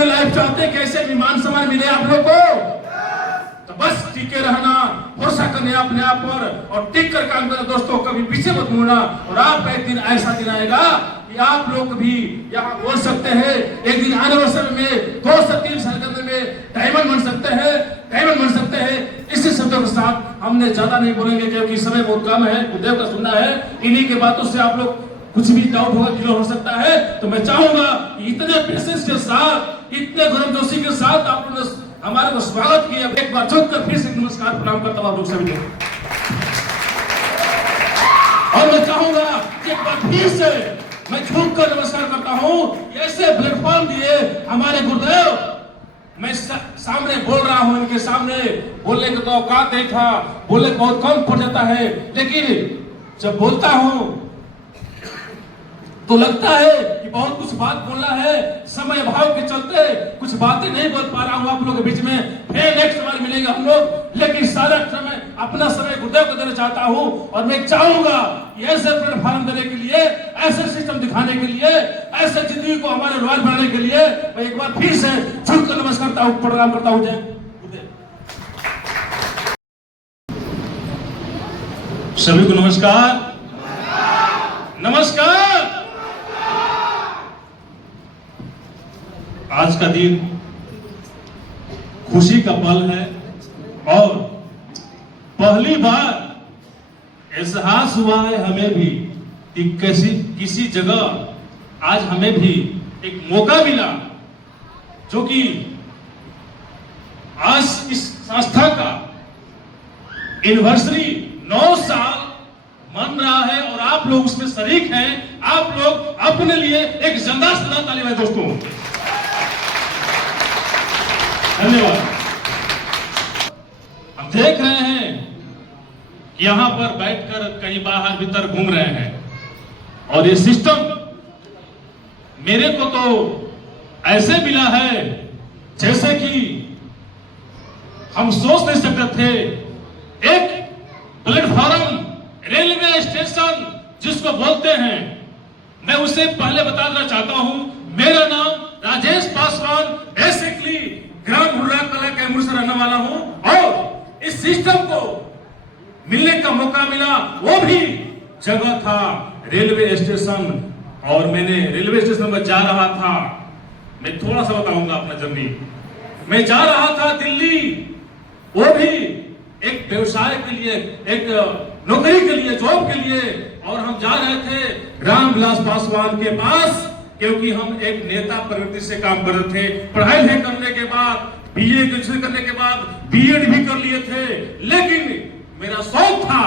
में लाइफ चाहते हैं, कैसे विमान समान मिले आप लोग को, तो बस टिके रहना, भरोसा करने अपने आप पर और टिक कर काम करना दोस्तों, कभी पीछे मत मुड़ना। और आपका एक दिन ऐसा दिन आएगा कि आप लोग भी यहाँ बोल सकते हैं, एक दिन आने वाले समय में 2 से 3 साल के अंदर में डायमंड बन सकते हैं, डायमंड बन सकते हैं। इसी शब्दों के साथ हमने ज्यादा नहीं बोलेंगे क्योंकि समय बहुत कम है, गुरुदेव का सुनना है। इन्हीं के बातों से आप लोग कुछ भी डाउट होगा क्लियर हो सकता है। तो मैं चाहूंगा इतने पेशेंस के साथ, इतने गर्मजोशी के साथ आप लोगों ने हमारे को स्वागत किया। एक बार झुककर फिर से नमस्कार प्रणाम करता हूं आप लोग सभी को। और मैं चाहूंगा कि एक बार फिर से मैं झुककर नमस्कार करता हूं। ऐसे प्लेटफॉर्म दिए हमारे गुरुदेव, मैं सामने बोल रहा हूं, इनके सामने बोलने का तो औकात नहीं था, बोलने बहुत कम पड़ जाता है, लेकिन जब बोलता हूं तो लगता है कि बहुत कुछ बात बोलना है, समय भाव के चलते कुछ बातें नहीं बोल पा रहा हूं आप लोगों के बीच में। फिर नेक्स्ट बार मिलेंगे हम लोग, लेकिन सारा समय अपना समय गुरुदेव को देना चाहता हूं। और मैं चाहूंगा कि ऐसे प्लेटफॉर्म देने के लिए, ऐसे सिस्टम दिखाने के लिए, ऐसे जिंदगी को हमारे रॉयल बनाने के लिए मैं एक बार फिर से झुककर नमस्कार करता हूं, प्रणाम करता हूं। जय गुरुदेव। सभी को नमस्कार, नमस्कार। आज का दिन खुशी का पल है और पहली बार एहसास हुआ है हमें भी कि किसी जगह आज हमें भी एक मौका मिला, जो कि आज इस संस्था का एनिवर्सरी 9 साल मन रहा है और आप लोग उसमें शरीक हैं। आप लोग अपने लिए एक शानदार ताली बजाएं दोस्तों। धन्यवाद। हम देख रहे हैं कि यहां पर बैठकर कहीं बाहर भीतर घूम रहे हैं और ये सिस्टम मेरे को तो ऐसे मिला है जैसे कि हम सोच नहीं सकते थे। एक प्लेटफॉर्म, रेलवे स्टेशन जिसको बोलते हैं, मैं उसे पहले बता देना चाहता हूं। मेरा नाम राजेश पासवान, बेसिकली ग्राम हुर्रा कला कैमूर से रहने वाला हूं और इस सिस्टम को मिलने का मौका मिला, वो भी जगह था रेलवे स्टेशन। और मैंने रेलवे स्टेशन पर जा रहा था, मैं थोड़ा सा बताऊंगा अपना जर्नी। मैं जा रहा था दिल्ली, वो भी एक व्यवसाय के लिए, एक नौकरी के लिए, जॉब के लिए, और हम जा रहे थे रामविलास पासवान के पास, क्योंकि हम एक नेता प्रवृत्ति से काम कर रहे थे। पढ़ाई लिखाई करने के बाद, बीए करने के बाद बीएड भी कर लिए थे, लेकिन मेरा शौक था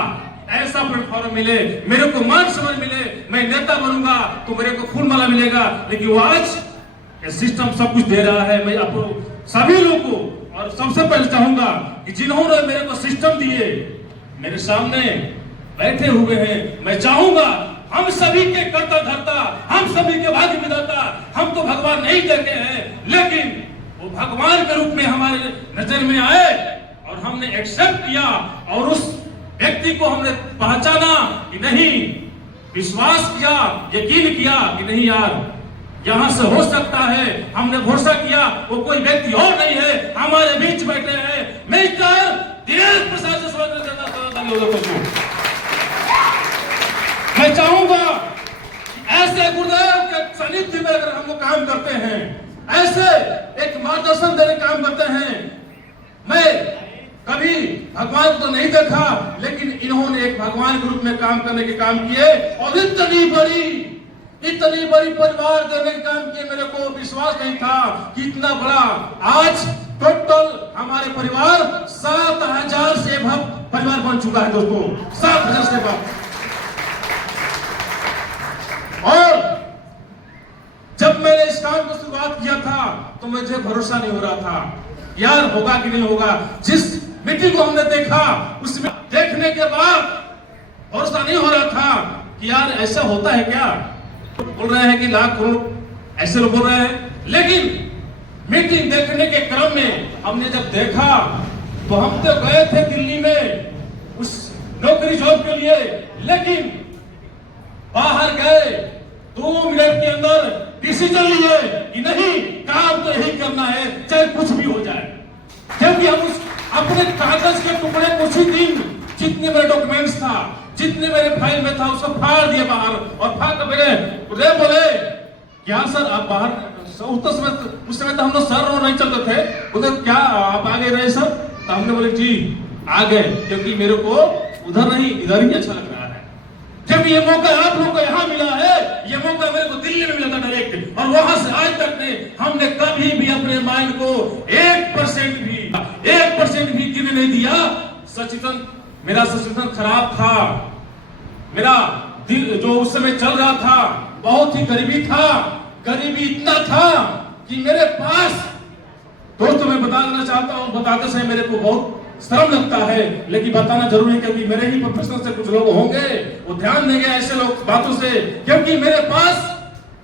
ऐसा प्लेटफॉर्म मिले, मेरे को मान सम्मान मिले, मैं नेता बनूंगा तो मेरे को फूल माला मिलेगा। लेकिन वो आज ये सिस्टम सब कुछ दे रहा है। मैं आपको सभी लोगों को और सबसे पहले चाहूंगा कि जिन्होंने मेरे को सिस्टम दिए, मेरे सामने बैठे हुए हैं, मैं चाहूंगा हम सभी के कर्ता धर्ता, हम सभी के भाग्य विधाता। हम तो भगवान नहीं देखे हैं, लेकिन वो भगवान के रूप में हमारे नजर में आए और हमने एक्सेप्ट किया और उस व्यक्ति को हमने पहचाना कि नहीं, विश्वास किया, यकीन किया कि नहीं यार यहां से हो सकता है। हमने भरोसा किया, वो कोई व्यक्ति और नहीं है, हमारे बीच बैठे हैं मिस्टर दिनेश प्रसाद से स्वागत करना चाहता हूं। मैं चाहूंगा ऐसे गुरुदेव के सानिध्य में अगर हम लोग काम करते हैं, ऐसे एक मार्गदर्शन देने काम करते हैं। मैं कभी भगवान को तो नहीं देखा, लेकिन इन्होंने एक भगवान के रूप में काम करने के काम किए और इतनी बड़ी परिवार देने के काम किए। मेरे को विश्वास नहीं था कि इतना बड़ा। आज टोटल हमारे परिवार 7,000 से परिवार बन चुका है दोस्तों, 7,000 से। और जब मैंने इस काम को शुरुआत किया था तो मुझे भरोसा नहीं हो रहा था यार होगा कि नहीं होगा। जिस मीटिंग को हमने देखा, उसमें देखने के बाद भरोसा नहीं हो रहा था कि यार ऐसा होता है क्या। बोल रहे हैं कि लाख करोड़, ऐसे लोग बोल रहे हैं, लेकिन मीटिंग देखने के क्रम में हमने जब देखा तो हम तो गए थे दिल्ली में उस नौकरी जॉब के लिए, लेकिन बाहर गए 2 मिनट के अंदर डिसीजन लिए कि नहीं, काम तो यही करना जितने मेरे फाइल में था उसको फाड़ दिया बाहर, और फाड़ कर मेरे गुरुदेव बोले क्या सर आप बाहर, उस समय तो हम लोग सर और नहीं चलते थे, बोले क्या आप आगे रहे सर, तो हमने बोले जी आ गए, क्योंकि मेरे को उधर नहीं इधर ही अच्छा लग रहा है। जब ये मौका आप लोगों को यहाँ मिला है, ये मौका मेरे को दिल्ली में मिला था डायरेक्ट, और वहां से आज तक हमने कभी भी अपने माइंड को 1% भी गिरने नहीं दिया। सचेतन, मेरा सचेतन खराब था, मेरा दिल जो उस समय चल रहा था बहुत ही गरीबी था, गरीबी इतना था कि मेरे पास, दोस्तों मैं बता देना चाहता हूं, बताते समय मेरे को बहुत शर्म लगता है, लेकिन बताना जरूरी है, क्योंकि मेरे ही प्रोफेशनल से कुछ लोग होंगे वो ध्यान देंगे ऐसे लोग बातों से, क्योंकि मेरे पास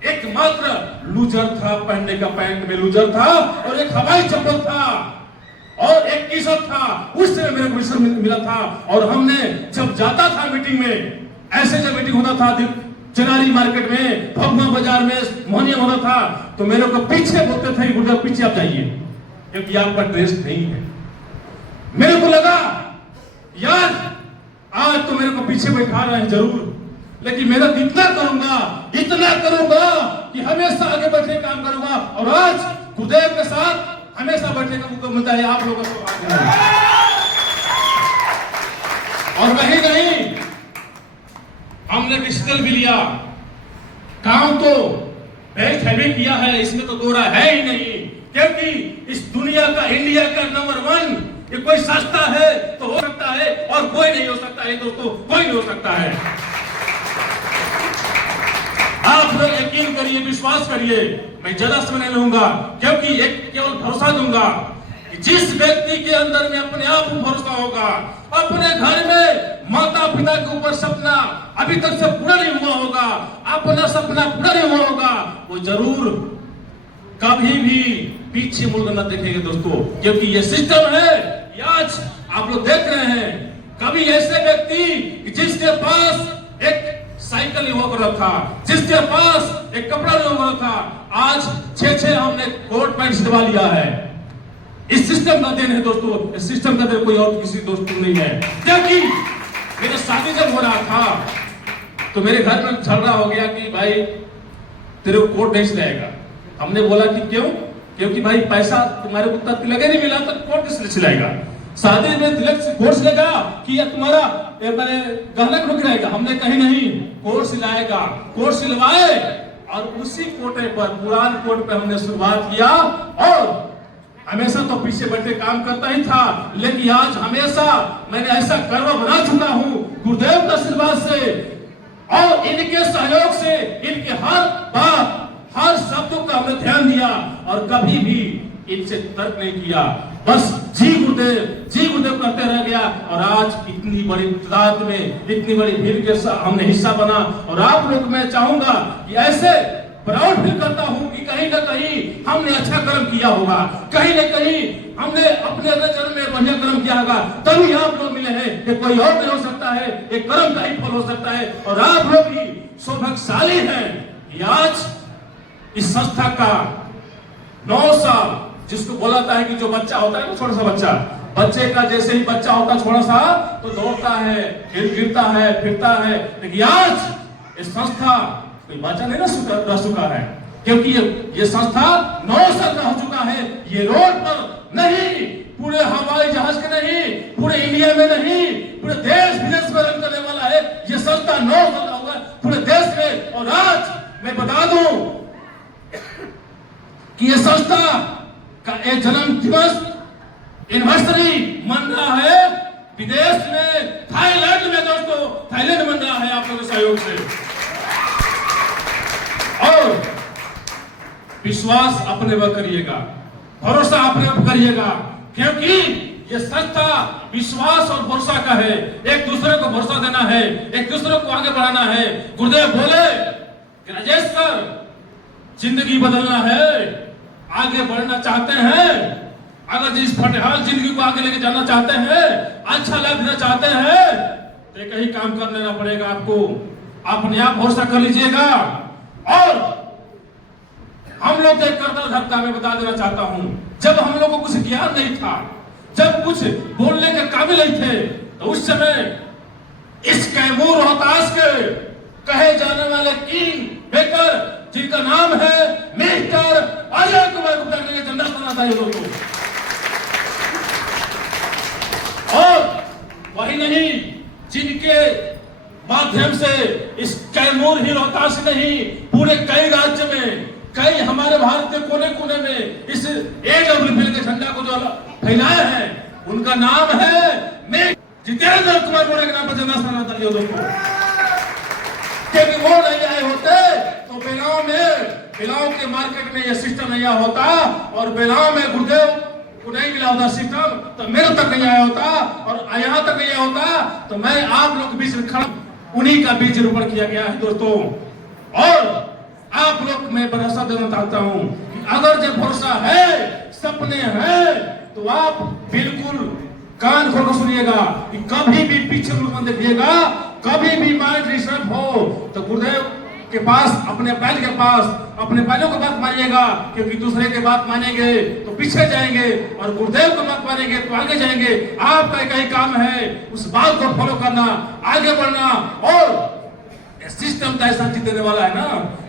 एकमात्र लूजर था, पहनने का पैंट में लूजर था, और एक हवाई चप्पल था, और एक टी शर्ट था, उससे मेरे को विषय मिला था। और हमने जब जाता था मीटिंग में, ऐसे जब मीटिंग होता था चनारी मार्केट में, भगवा बाजार में, मोहनिया होता था, तो मेरे को पीछे बोलते थे गुरुदेव पीछे आप जाइए, क्योंकि आपका ड्रेस नहीं है। मेरे को लगा यार आज तो मेरे को पीछे बैठा रहे हैं जरूर, लेकिन मेरा इतना करूंगा कि हमेशा आगे बैठे काम करूंगा, और आज गुरुदेव के साथ हमेशा बैठने का मौका मिलता है आप लोगों को आगे। और वही नहीं, हमने डिजिटल भी लिया, काम तो बेस्ट हैवी किया है, इसमें तो दो राय है ही नहीं, क्योंकि इस दुनिया का, इंडिया का नंबर 1 ये कोई सस्ता है तो हो सकता है, और कोई नहीं हो सकता है दोस्तों, कोई नहीं हो सकता है। आप लोग यकीन करिए, विश्वास करिए, मैं ज्यादा समय नहीं लूंगा, क्योंकि एक केवल भरोसा दूंगा कि जिस व्यक्ति के अंदर में अपने आप को भरोसा होगा, अपने घर में माता पिता के ऊपर सपना अभी तक से पूरा नहीं हुआ होगा, अपना सपना पूरा नहीं हुआ होगा, वो जरूर कभी भी पीछे मुड़कर न देखेंगे दोस्तों, क्योंकि ये सिस्टम है। आज आप लोग देख रहे हैं, कभी ऐसे व्यक्ति जिसके पास एक साइकिल नहीं हुआ करता था, जिसके पास एक कपड़ा नहीं हुआ था, आज 6 हमने कोट पैंट सिलवा लिया है। इस सिस्टम का देन है दोस्तों, इस सिस्टम का देन कोई और किसी दोस्त नहीं है। क्योंकि मेरा शादी जब हो रहा था तो मेरे घर में झगड़ा हो गया कि भाई तेरे को कोट नहीं सिलाएगा। हमने बोला कि क्यों? क्योंकि भाई पैसा तुम्हारे को तक तिलक नहीं मिला तो कोट किस लिए सिलाएगा? शादी में तिलक से कोट सिलेगा कि या तुम्हारा मैंने गहना रुक रहेगा? हमने कहीं नहीं, कोट सिलाएगा। कोट सिलवाए और उसी कोटे पर, पुरान कोट पे हमने शुरुआत किया, और हमेशा तो पीछे बैठे काम करता ही था, लेकिन आज हमेशा मैंने ऐसा कर्म बना चुका हूं गुरुदेव के आशीर्वाद से और इनके सहयोग से। इनके हर बात, हर शब्दों का हमने ध्यान दिया और कभी भी इनसे तर्क नहीं किया, बस जी गुरुदेव करते रह गया। और आज इतनी बड़ी तादाद में, इतनी बड़ी भीड़ के हमने हिस्सा बना। और आप लोग, मैं चाहूंगा कि ऐसे प्राउड फील करता हूं कि कहीं ना कहीं हमने अच्छा कर्म किया होगा, कहीं ना कहीं हमने अपने जन्म में बढ़िया कर्म किया होगा, तभी आप लोग मिले हैं। ये कोई और नहीं हो सकता है, एक कर्म का ही फल हो सकता है। और आप लोग भी सौभाग्यशाली हैं कि आज इस संस्था का 9 साल, जिसको बोला जाता है कि जो बच्चा होता है ना, छोटा सा बच्चा, बच्चे का जैसे ही बच्चा होता है छोटा सा, तो दौड़ता है, गिरता है, फिरता है, लेकिन आज इस संस्था कोई बच्चा नहीं रह चुका है, क्योंकि ये संस्था 9 साल का हो चुका है। ये रोड पर नहीं, पूरे हवाई जहाज के नहीं, पूरे इंडिया में नहीं, पूरे देश विदेश में रन करने वाला है। ये संस्था 9 साल का हुआ पूरे देश में। और आज मैं बता दूं कि ये संस्था का एक जन्म दिवस एनिवर्सरी मन रहा है विदेश में, थाईलैंड में दोस्तों, थाईलैंड मन रहा है आप लोगों के सहयोग से। और विश्वास अपने पर करिएगा, भरोसा अपने पर करिएगा, क्योंकि ये संस्था विश्वास और भरोसा का है। एक दूसरे को भरोसा देना है, एक दूसरे को आगे बढ़ाना है। गुरुदेव बोले कि राजेश सर, जिंदगी बदलना है, आगे बढ़ना चाहते हैं, अगर इस फटहाल जिंदगी को आगे लेके जाना चाहते हैं, अच्छा लाइफ देना चाहते हैं, तो एक ही काम कर लेना पड़ेगा आपको, अपने आप भरोसा कर लीजिएगा। और हम लोग एक करता धरता में बता देना चाहता हूं, जब हम लोग को कुछ ज्ञान नहीं था, जब कुछ बोलने के काबिल नहीं थे, तो उस समय इस कैमूर रोहतास के कहे जाने वाले किंग मेकर जिनका नाम है मिस्टर अजय कुमार गुप्ता के लिए झंडा फहराता है दोस्तों। और वही नहीं, जिनके माध्यम से इस कैमूर ही रोहतास नहीं पूरे कई राज्य में, कई हमारे भारत के कोने कोने में इस AWPL के झंडा को जो फैलाया है, उनका नाम है जितेंद्र कुमार मोरे के नाम पर झंडा फहराता है दोस्तों। क्योंकि वो नहीं आए होते तो बेलाव के मार्केट में ये सिस्टम नहीं आया होता, और बेलाव में गुरुदेव को नहीं मिला होता सिस्टम, तो मेरे तक नहीं आया होता, और यहाँ तक नहीं आया होता तो मैं आप लोग के बीच में खड़ा, उन्हीं का बीज रोपण किया गया है दोस्तों। और आप लोग मैं भरोसा देना चाहता हूँ कि अगर जब भरोसा है, सपने हैं, तो आप बिल्कुल कान खोल कर सुनिएगा कि कभी भी पीछे मुड़ देखिएगा, कभी भी माइंड डिस्टर्ब हो तो गुरुदेव के पास, अपने बैल के पास, अपने बैलों की बात मानिएगा, क्योंकि दूसरे की बात मानेंगे तो पीछे जाएंगे, और गुरुदेव को बात मानेंगे तो आगे जाएंगे। आपका एक ही काम है, उस बात को फॉलो करना, आगे बढ़ना। और सिस्टम तो ऐसा जीत देने वाला है ना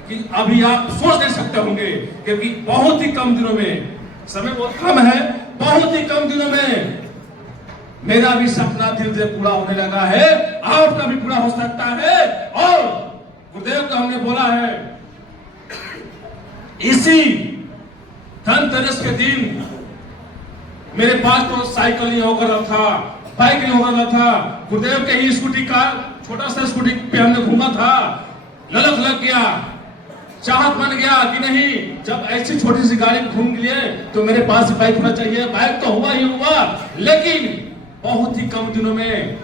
कि अभी आप सोच नहीं सकते होंगे, क्योंकि बहुत ही कम दिनों में, समय बहुत कम है, बहुत ही कम दिनों में मेरा भी सपना धीरे धीरे पूरा होने लगा है, आपका भी पूरा हो सकता है। और गुरुदेव का हमने बोला है, इसी धनतेरस के दिन मेरे पास तो साइकिल नहीं होकर था, बाइक नहीं होकर था, गुरुदेव के ही स्कूटी का छोटा सा स्कूटी पे हमने घूमा था, ललक लग गया, चाहत बन गया कि नहीं, जब ऐसी छोटी सी गाड़ी घूम लिए तो मेरे पास बाइक होना चाहिए। बाइक तो हुआ ही हुआ, लेकिन बहुत ही कम दिनों में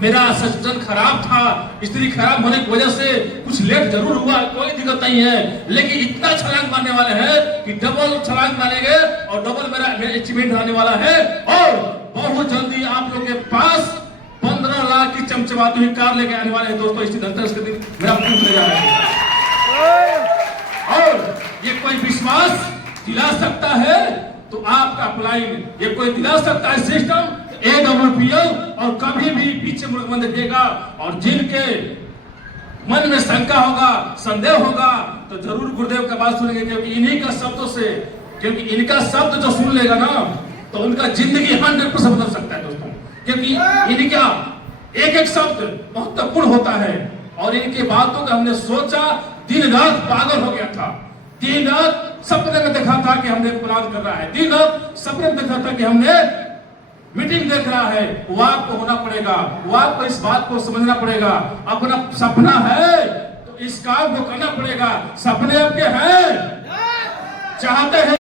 मेरा सिस्टम खराब था, स्त्री खराब होने की वजह से कुछ लेट जरूर हुआ, कोई दिक्कत नहीं है, लेकिन इतना छलांग मारने वाले हैं कि डबल छलांग मारेंगे और डबल मेरा अचीवमेंट आने वाला है। और बहुत जल्दी आप लोग के पास 15 लाख की चमचमाती हुई कार लेके आने वाले हैं दोस्तों। इसी धनतेरस के दिन मेरा पूछ ले जा रहा है, और ये कोई विश्वास दिला सकता है तो आपका अप्लाइन, ये कोई दिला सकता है सिस्टम AWPL, और कभी भी पीछे मुड़ मत देखिएगा। और जिनके मन में शंका होगा, संदेह होगा, तो जरूर गुरुदेव का बात सुनेंगे, क्योंकि इन्हीं का शब्दों से, क्योंकि इनका शब्द जो सुन लेगा ना तो उनका जिंदगी 100% बदल सकता है दोस्तों। क्योंकि इनका एक एक शब्द महत्वपूर्ण होता है, और इनकी बातों का हमने सोचा, दिन रात पागल हो गया था, दिन रात सपने में देखा था कि हमने प्लान कर रहा है, दिन रात सपने में देखा था कि हमने मीटिंग देख रहा है। वो आपको होना पड़ेगा, वो आपको इस बात को समझना पड़ेगा। अपना सपना है तो इस काम को करना पड़ेगा। सपने आपके हैं, चाहते हैं